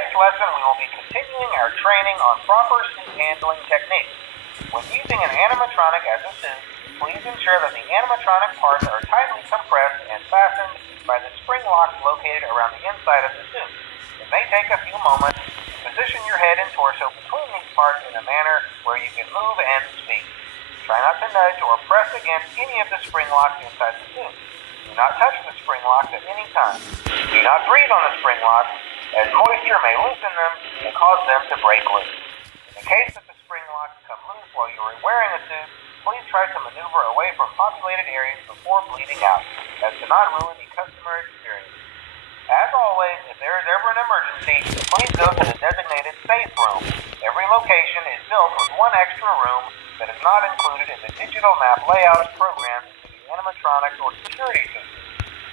today's lesson, we will be continuing our training on proper suit handling techniques. When using an animatronic as a suit, please ensure that the animatronic parts are tightly compressed and fastened by the spring locks located around the inside of the suit. It may take a few moments to position your head and torso between these parts in a manner where you can move and speak. Try not to nudge or press against any of the spring locks inside the suit. Do not touch the spring locks at any time. Do not breathe on the spring locks, as moisture may loosen them and cause them to break loose. In the case that the spring locks come loose while you are wearing a suit, please try to maneuver away from populated areas before bleeding out, as to not ruin the customer experience. As always, if there is ever an emergency, please go to the designated safe room. Every location is built with one extra room that is not included in the digital map layouts programmed into the animatronics or security system.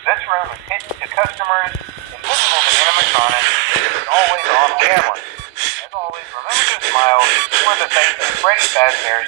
This room is hidden to customers, invisible to animatronics, and is always off camera. As always, remember to smile for the face of Freddy Fazbear's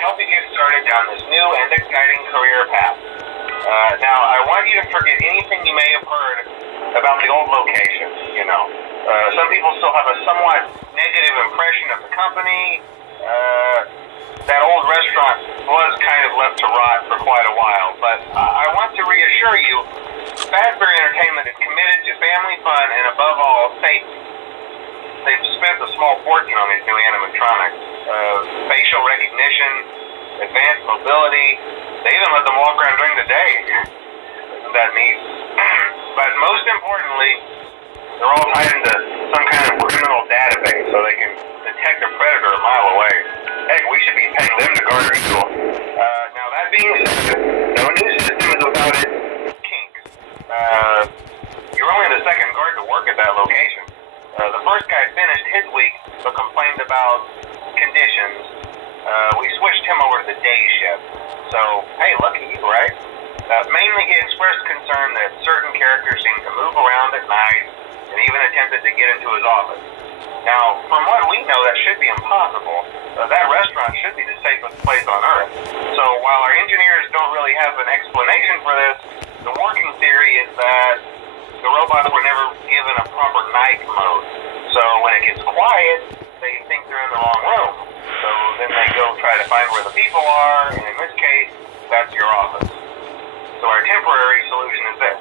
help you get started down this new and exciting career path. Now, I want you to forget anything you may have heard about the old location, you know. Some people still have a somewhat negative impression of the company. That old restaurant was kind of left to rot for quite a while, but I want to reassure you, Fazbear Entertainment is committed to family fun and above all, safety. They've spent a small fortune on these new animatronics. Facial recognition, advanced mobility. They even let them walk around during the day. Isn't that neat? But most importantly, they're all tied into some kind of criminal database so they can detect a predator a mile away. Heck, we should be paying them to guard our school. Now that being said, no new system is without its kinks. You're only the second guard to work at that location. The first guy finished his week but complained about conditions. We switched him over to the day shift. So, hey, lucky you, right? Mainly he expressed concern that certain characters seem to move around at night and even attempted to get into his office. Now, from what we know, that should be impossible. That restaurant should be the safest place on Earth. So while our engineers don't really have an explanation for this, the working theory is that the robots were never given a proper night mode. So when it gets quiet, they think they're in the wrong room. So then they go try to find where the people are, and in this case, that's your office. So our temporary solution is this.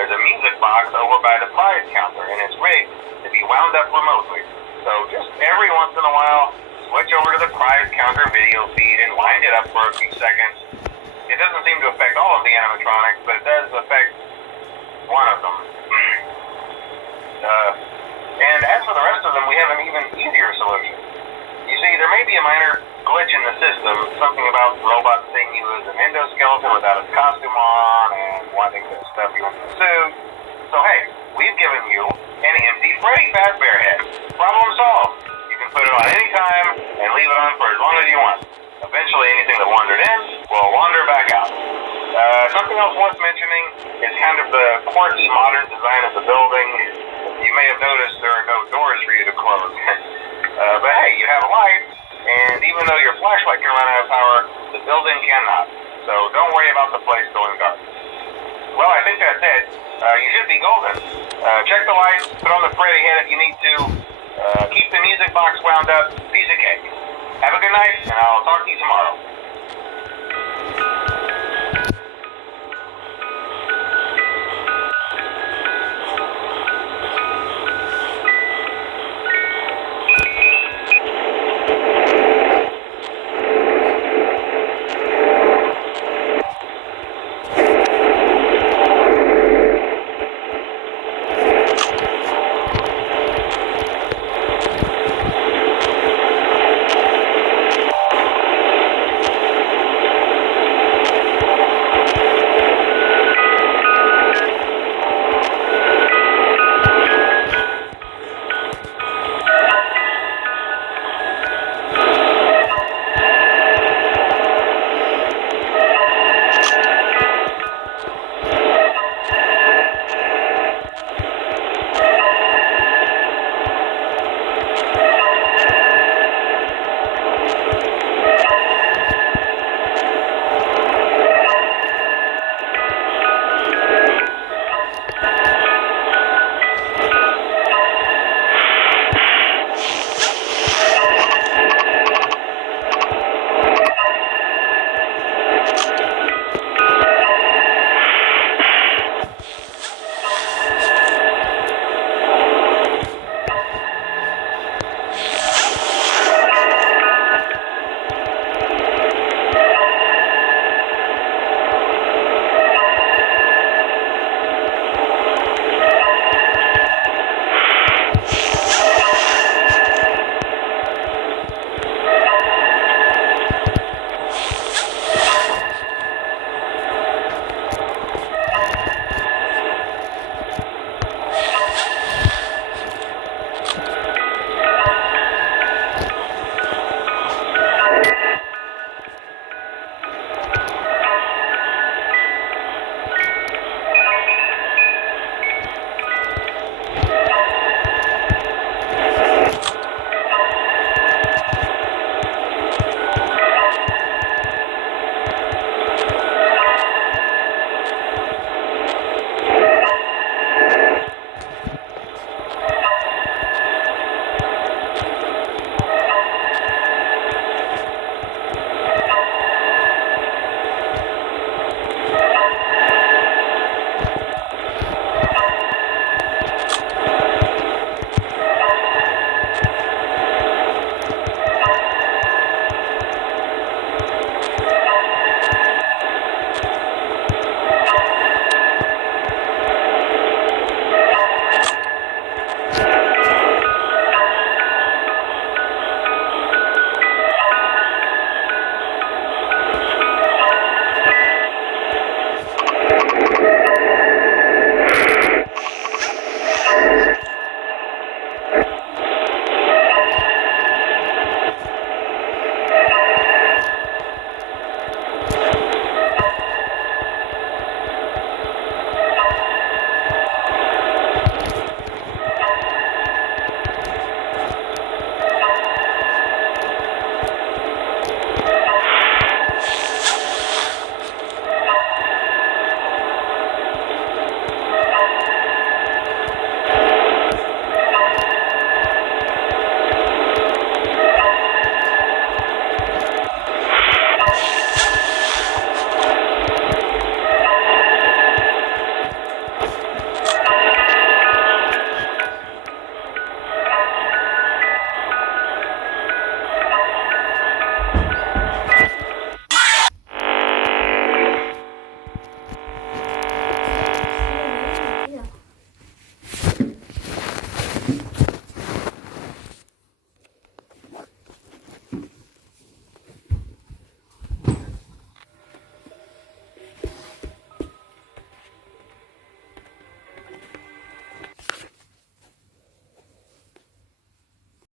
There's a music box over by the prize counter, and it's rigged to be wound up remotely. So just every once in a while, switch over to the prize counter video feed and wind it up for a few seconds. It doesn't seem to affect all of the animatronics, but it does affect one of them. And as for the rest of them, we have an even easier solution. You see, there may be a minor glitch in the system, something about robots seeing you as an endoskeleton without his costume on and wanting to stuff you into the suit. So hey, we've given you an empty Freddy Fazbear head. Problem solved. You can put it on any time and leave it on for as long as you want. Eventually anything that wandered in will wander back out. Something else worth mentioning is kind of the quirky modern design of the building. You may have noticed there are no doors for you to close. But hey, you have lights, and even though your flashlight can run out of power, the building cannot. So don't worry about the place going dark. Well, I think that's it. You should be golden. Check the lights, put on the Freddy head if you need to. Keep the music box wound up. Piece of cake. Have a good night, and I'll talk to you tomorrow.